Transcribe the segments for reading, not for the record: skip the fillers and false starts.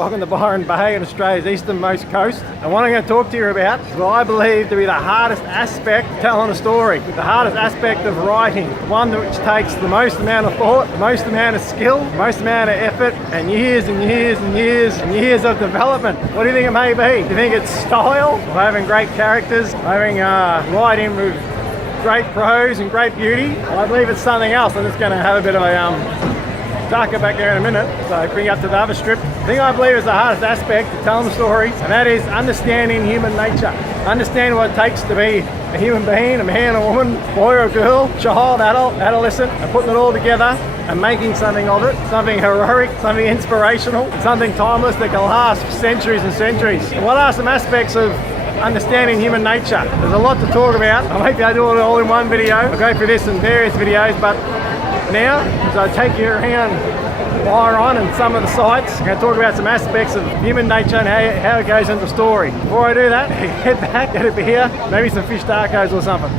Welcome to Byron Bay on Australia's easternmost coast. And what I'm going to talk to you about is what I believe to be the hardest aspect of telling a story. The hardest aspect of writing. One which takes the most amount of thought, the most amount of skill, the most amount of effort, and years and years and years and years of development. What do you think it may be? Do you think it's style? Or having great characters? Having writing with great prose and great beauty? Well, I believe it's something else. I'm just going to have a bit of a darker back there in a minute, so bring you up to the other strip. The thing I believe is the hardest aspect of telling the story, and that is understanding human nature. Understanding what it takes to be a human being, a man, a woman, boy or girl, child, adult, adolescent, and putting it all together and making something of it, something heroic, something inspirational, something timeless that can last for centuries and centuries. And what are some aspects of understanding human nature? There's a lot to talk about. I might be able to do it all in one video. I'll go through this in various videos, but now, as I take you around Byron and some of the sites, I'm going to talk about some aspects of human nature and how it goes into story. Before I do that, head back, get a beer, maybe some fish tacos or something.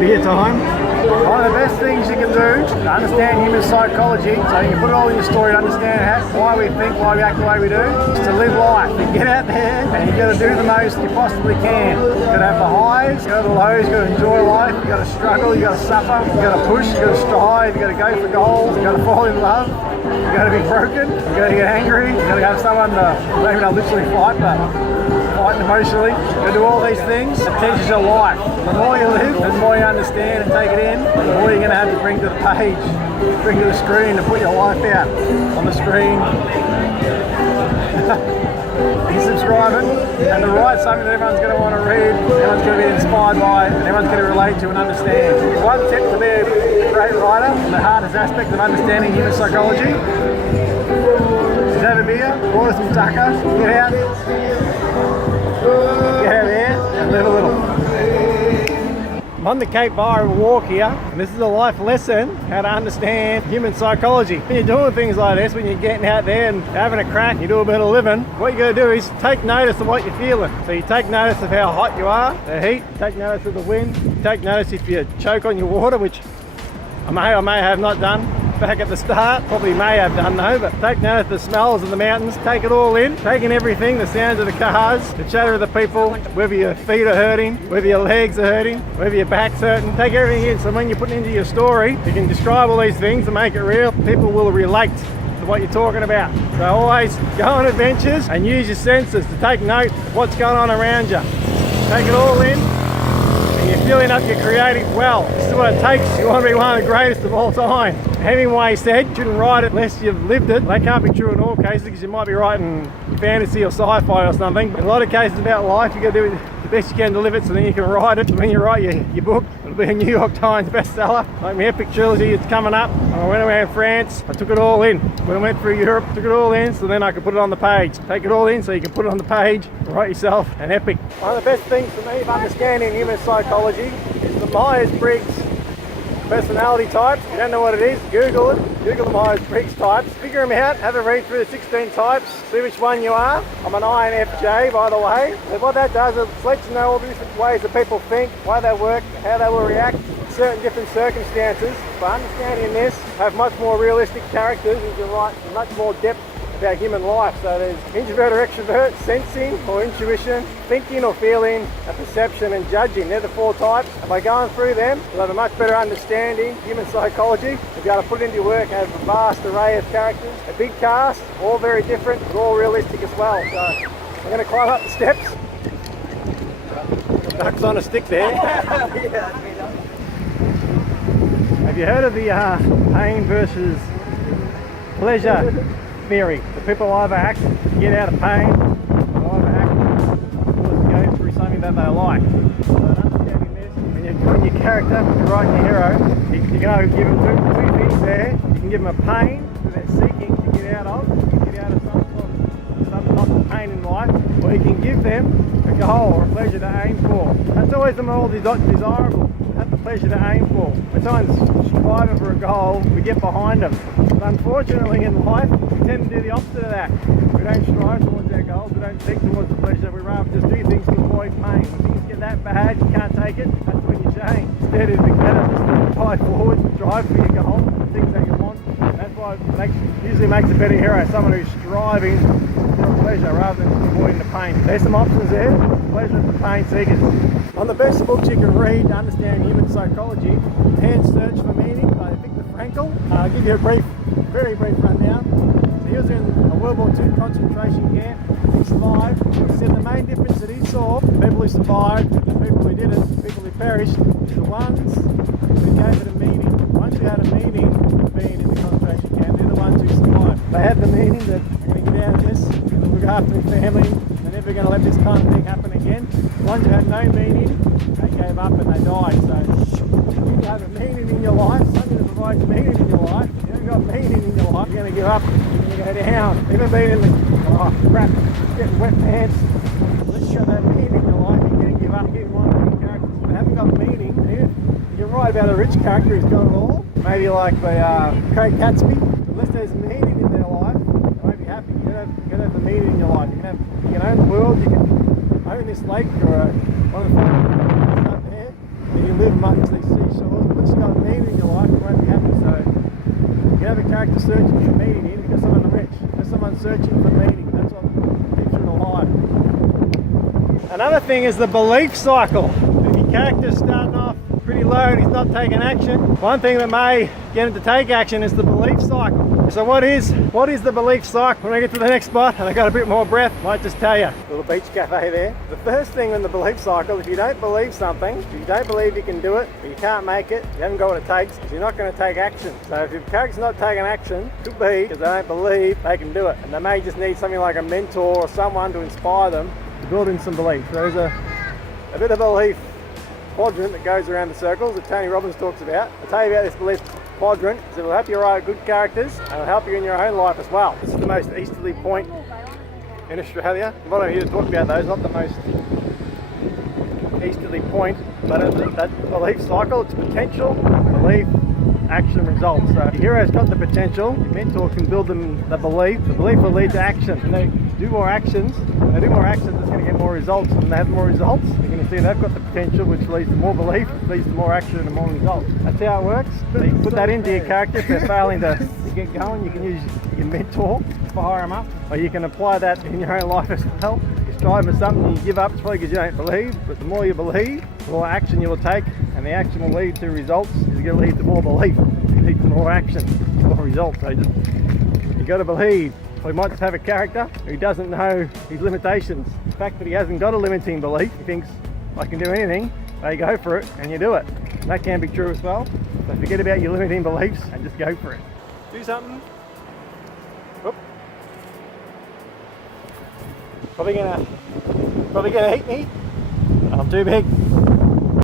Beer time. One of the best things you can do to understand human psychology, so you can put it all in your story to understand why we think, why we act the way we do, is to live life. You get out there and you got to do the most you possibly can. You got to have the highs, you got to have the lows, you got to enjoy life, you got to struggle, you got to suffer, you got to push, you got to strive, you got to go for goals, you got to fall in love, you got to be broken, you got to get angry, you got to have someone to, maybe not literally fight, but fighting emotionally. You do all these things, it teaches your life. The more you live, the more you understand and take it in, the more you're going to have to bring to the page, bring to the screen to put your life out on the screen. Keep subscribing and to write something that everyone's going to want to read, everyone's going to be inspired by, and everyone's going to relate to and understand. One tip to be a great writer, the hardest aspect of understanding human psychology, is have a beer, order some tacos, get out there and live a little. I'm on the Cape Byron walk here, and this is a life lesson how to understand human psychology. When you're doing things like this, when you're getting out there and having a crack, you do a bit of living, what you got to do is take notice of what you're feeling. So you take notice of how hot you are, the heat, you take notice of the wind, you take notice if you choke on your water, which I may or may have not done back at the start, probably may have done though, but take notice of the smells of the mountains, take it all in, taking everything, the sounds of the cars, the chatter of the people, whether your feet are hurting, whether your legs are hurting, whether your back's hurting, take everything in, so when you put it into your story, you can describe all these things and make it real. People will relate to what you're talking about. So always go on adventures and use your senses to take note of what's going on around you. Take it all in, and you're filling up your creative well. This is what it takes. You want to be one of the greatest of all time. Hemingway said you shouldn't write it unless you've lived it. That can't be true in all cases, because you might be writing fantasy or sci-fi or something. But in a lot of cases about life, you got to do the best you can to live it, so then you can write it. So when you write your book, it'll be a New York Times bestseller. Like my epic trilogy, it's coming up. I went around France, I took it all in. When I went through Europe, took it all in, so then I could put it on the page. Take it all in so you can put it on the page, write yourself an epic. One of the best things for me of understanding human psychology is the Myers-Briggs personality types. If you don't know what it is, Google it. Google the Myers-Briggs types. Figure them out, have a read through the 16 types, see which one you are. I'm an INFJ, by the way. And what that does is it lets you know all the different ways that people think, why they work, how they will react in certain different circumstances. By understanding this, have much more realistic characters, you can write much more depth about human life. So there's introvert or extrovert, sensing or intuition, thinking or feeling, and perception and judging. They're the 4 types. And by going through them, you'll have a much better understanding of human psychology. You'll be able to put it into your work and have a vast array of characters. A big cast, all very different, but all realistic as well. So I'm going to climb up the steps. The duck's on a stick there. Have you heard of the pain versus pleasure theory? The people either act to get out of pain, or either act to go through something that they like. So understanding this, when you're doing your character, when you're writing your hero, you can either give them two things there. You can give them a pain that they're seeking to get out of some type of pain in life, or you can give them a goal or a pleasure to aim for. That's always the more desirable. That's the pleasure to aim for. When someone's striving for a goal, we get behind them. But unfortunately in life, we tend to do the opposite of that. We don't strive towards our goals, we don't seek towards the pleasure, we rather just do things to avoid pain. When things get that bad, you can't take it, that's when you change. Instead it'd be better just to drive forward, drive for your goal, the things that you want. That's what usually makes a better hero, someone who's striving for pleasure rather than avoiding the pain. There's some options there, pleasure and pain seekers. On the best books you can read to understand human psychology, Man's Search for Meaning by Viktor Frankl. I'll give you a very brief rundown. So he was in a World War II concentration camp. He survived. He said the main difference that he saw, people who survived and the people who didn't, people who perished, the ones who gave it a meaning. The ones who had a meaning of being in the concentration camp, they're the ones who survived. They had the meaning that I'm going to get out of this, look after my family, they're never going to let this kind of thing happen again. The ones who had no meaning, they gave up and they died. So you have a meaning in your life, something that provides meaning in your life. If you haven't got meaning in your life, you're going to give up, you're going to go down. Even being in the crap, getting wet pants, unless you have that meaning in your life, you're going to give up. Getting one of the characters that haven't got meaning, you're right about a rich character who's got it all. Maybe like the Craig Gatsby. Unless there's meaning in their life, they won't be happy. You gotta have the meaning in your life. You can own the world, you can own this lake or one of the farms up there, and you live amongst these seashores. But once you've got meaning in your life, you won't be happy. So you have a character searching for meaning here, you've got someone rich. There's someone searching for meaning. That's what keeps you alive. Another thing is the belief cycle. If your character's starting off pretty low and he's not taking action, one thing that may get him to take action is the belief cycle. So what is the belief cycle? When I get to the next spot and I got a bit more breath, I might just tell you. Little beach cafe there. The first thing in the belief cycle, if you don't believe something, if you don't believe you can do it, or you can't make it, you haven't got what it takes, you're not going to take action. So if your character's not taking action, it could be because they don't believe they can do it. And they may just need something like a mentor or someone to inspire them to build in some belief. There's a bit of belief quadrant that goes around the circles that Tony Robbins talks about. I'll tell you about this belief quadrant because it will help you write good characters and it'll help you in your own life as well. This is the most easterly point in Australia. I'm not here to talk about those, not the most easterly point, but that belief cycle, it's potential, belief, action, results. So your hero's got the potential, your mentor can build them the belief will lead to action. And they do more actions, when they do more actions, it's going to get more results. And when they have more results, you're going to see they've got the potential, which leads to more belief, which leads to more action and more results. That's how it works. So you can put that into your character. If they're failing to get going, you can use your mentor to fire them up, or you can apply that in your own life as well. You strive for something, you give up, it's probably because you don't believe, but the more you believe, the more action you will take, and the action will lead to results. It's going to lead to more belief, it leads to more action, more results. So you got to believe. Or he might just have a character who doesn't know his limitations. The fact that he hasn't got a limiting belief, he thinks, I can do anything, they go for it, and you do it. And that can be true as well. So forget about your limiting beliefs and just go for it. Do something. Whoop. Probably gonna eat me. I'm too big.